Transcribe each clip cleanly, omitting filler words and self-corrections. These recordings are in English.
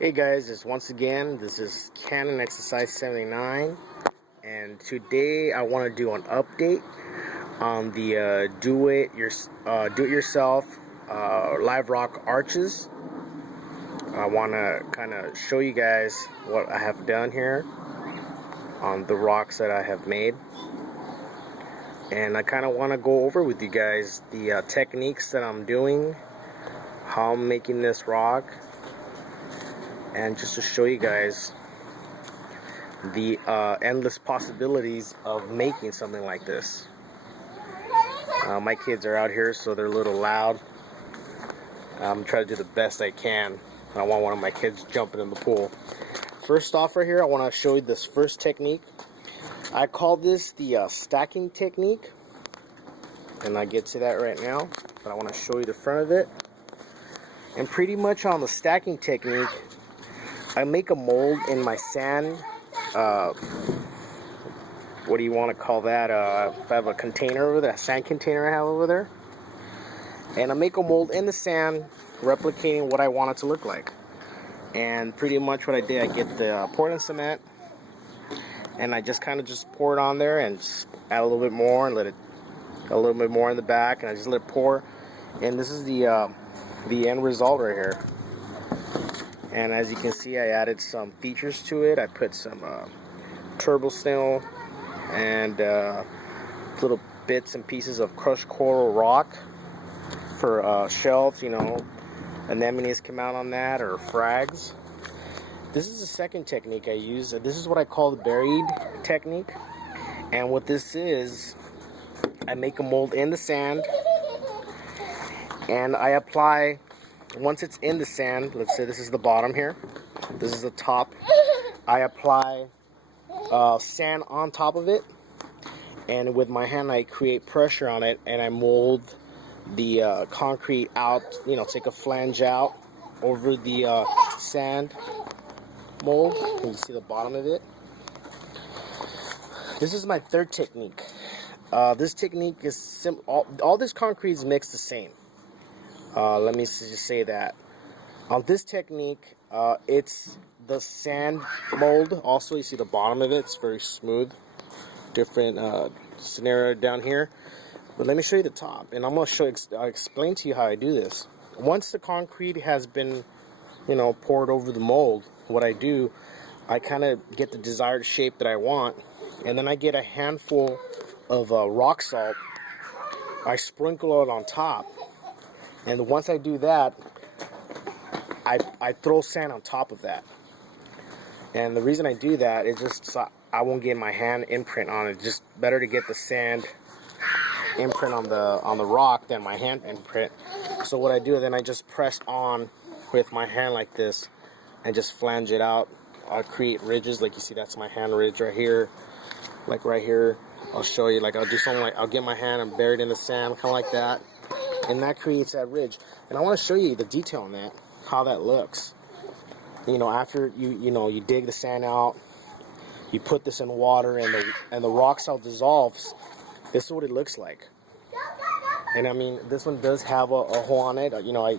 Hey guys, this is Canon Exercise 79, and today I want to do an update on the do-it-yourself live rock arches. I want to kind of show you guys what I have done here on the rocks that I have made, and I kind of want to go over with you guys the techniques that I'm doing, how I'm making this rock, and just to show you guys the endless possibilities of making something like this. My kids are out here, so they're a little loud. I'm trying to do the best I can. I don't want one of my kids jumping in the pool. First off, right here, I want to show you this first technique. I call this the stacking technique, and I get to that right now, but I want to show you the front of it. And pretty much on the stacking technique, I make a mold in my sand. What do you want to call that? I have a container over there, a sand container I have over there. And I make a mold in the sand, replicating what I want it to look like. And pretty much what I did, I get the Portland cement, and I just kind of just pour it on there and just add a little bit more and let it a little bit more in the back, and I just let it pour. And this is the end result right here. And as you can see, I added some features to it. I put some turbo snail and little bits and pieces of crushed coral rock for shelves, you know, anemones come out on that, or frags. This is the second technique I use. This is what I call the buried technique. And what this is, I make a mold in the sand, and I apply, once it's in the sand, let's say this is the bottom here, this is the top, I apply sand on top of it, and with my hand I create pressure on it, and I mold the concrete out, you know, take a flange out over the sand mold. You can see the bottom of it. This is my third technique. This technique is simple. All this concrete is mixed the same. Let me just say that. On this technique, it's the sand mold. Also, you see the bottom of it. It's very smooth. Different scenario down here. But let me show you the top. And I'm going to explain to you how I do this. Once the concrete has been, you know, poured over the mold, what I do, I kind of get the desired shape that I want. And then I get a handful of rock salt. I sprinkle it on top. And once I do that, I throw sand on top of that. And the reason I do that is just so I won't get my hand imprint on it. Just better to get the sand imprint on the rock than my hand imprint. So what I do, then I just press on with my hand like this and just flange it out. I'll create ridges, like you see, that's my hand ridge right here. Like right here, I'll show you, like I'll do something like, I'll get my hand and bury it in the sand, kind of like that. And that creates that ridge. And I want to show you the detail on that, how that looks. You know, after you dig the sand out, you put this in water, and the rock salt dissolves. This is what it looks like. And I mean, this one does have a hole on it. You know, I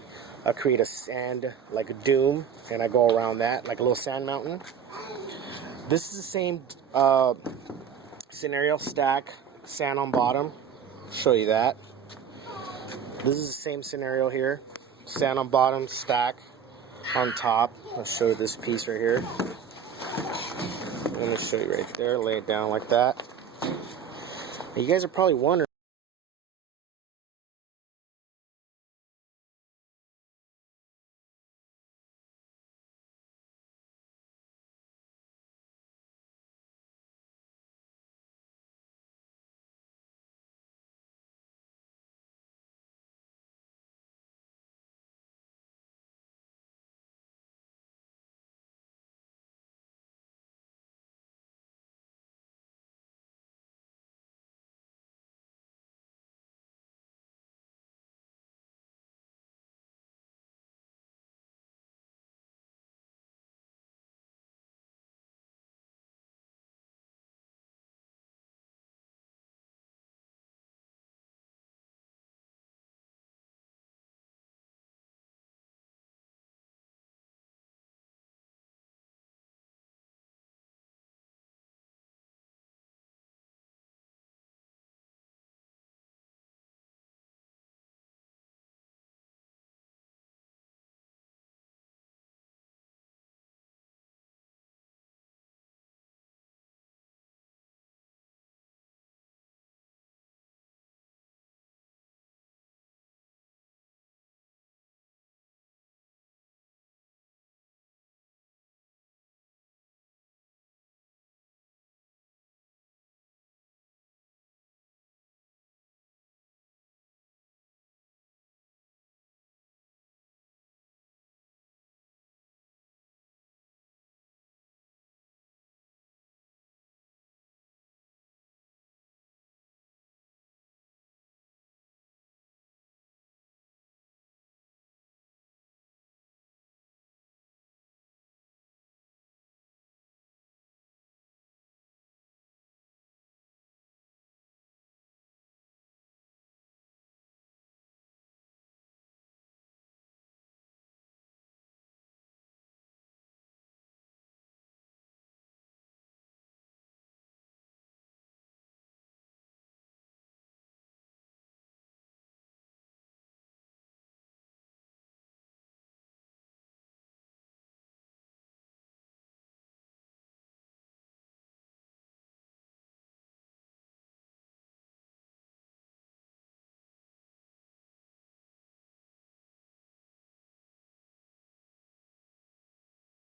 create a sand, like a dune, and I go around that like a little sand mountain. This is the same scenario. Stack sand on bottom. Show you that. This is the same scenario here. Sand on bottom, stack on top. I'll show you this piece right here. I'm going to show you right there. Lay it down like that. You guys are probably wondering